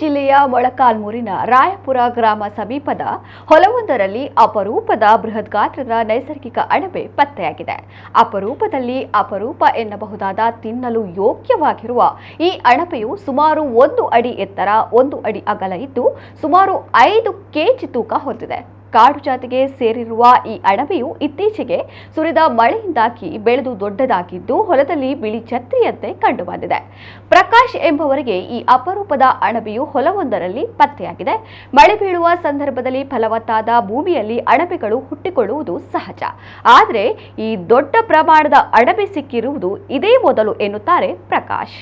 ಜಿಲ್ಲೆಯ ಮೊಳಕಾಲ್ಮೂರಿನ ರಾಯಪುರ ಗ್ರಾಮ ಸಮೀಪದ ಹೊಲವೊಂದರಲ್ಲಿ ಅಪರೂಪದ ಬೃಹತ್ ಗಾತ್ರದ ನೈಸರ್ಗಿಕ ಅಣಬೆ ಪತ್ತೆಯಾಗಿದೆ. ಅಪರೂಪದಲ್ಲಿ ಅಪರೂಪ ಎನ್ನಬಹುದಾದ ತಿನ್ನಲು ಯೋಗ್ಯವಾಗಿರುವ ಈ ಅಣಬೆಯು ಸುಮಾರು 1 ಅಡಿ ಎತ್ತರ, 1 ಅಡಿ ಅಗಲ ಇದ್ದು ಸುಮಾರು 5 ಕೆಜಿ ತೂಕ ಹೊಂದಿದೆ. ಕಾಡು ಜಾತಿಗೆ ಸೇರಿರುವ ಈ ಅಣಬೆಯು ಇತ್ತೀಚೆಗೆ ಸುರಿದ ಮಳೆಯಿಂದಾಗಿ ಬೆಳೆದು ದೊಡ್ಡದಾಗಿದ್ದು ಹೊಲದಲ್ಲಿ ಬಿಳಿ ಛತ್ರಿಯಂತೆ ಕಂಡುಬಂದಿದೆ. ಪ್ರಕಾಶ್ ಎಂಬವರಿಗೆ ಈ ಅಪರೂಪದ ಅಣಬೆಯು ಹೊಲವೊಂದರಲ್ಲಿ ಪತ್ತೆಯಾಗಿದೆ. ಮಳೆ ಬೀಳುವ ಸಂದರ್ಭದಲ್ಲಿ ಫಲವತ್ತಾದ ಭೂಮಿಯಲ್ಲಿ ಅಣಬೆಗಳು ಹುಟ್ಟಿಕೊಳ್ಳುವುದು ಸಹಜ. ಆದರೆ ಈ ದೊಡ್ಡ ಪ್ರಮಾಣದ ಅಣಬೆ ಸಿಕ್ಕಿರುವುದು ಇದೇ ಮೊದಲು ಎನ್ನುತ್ತಾರೆ ಪ್ರಕಾಶ್.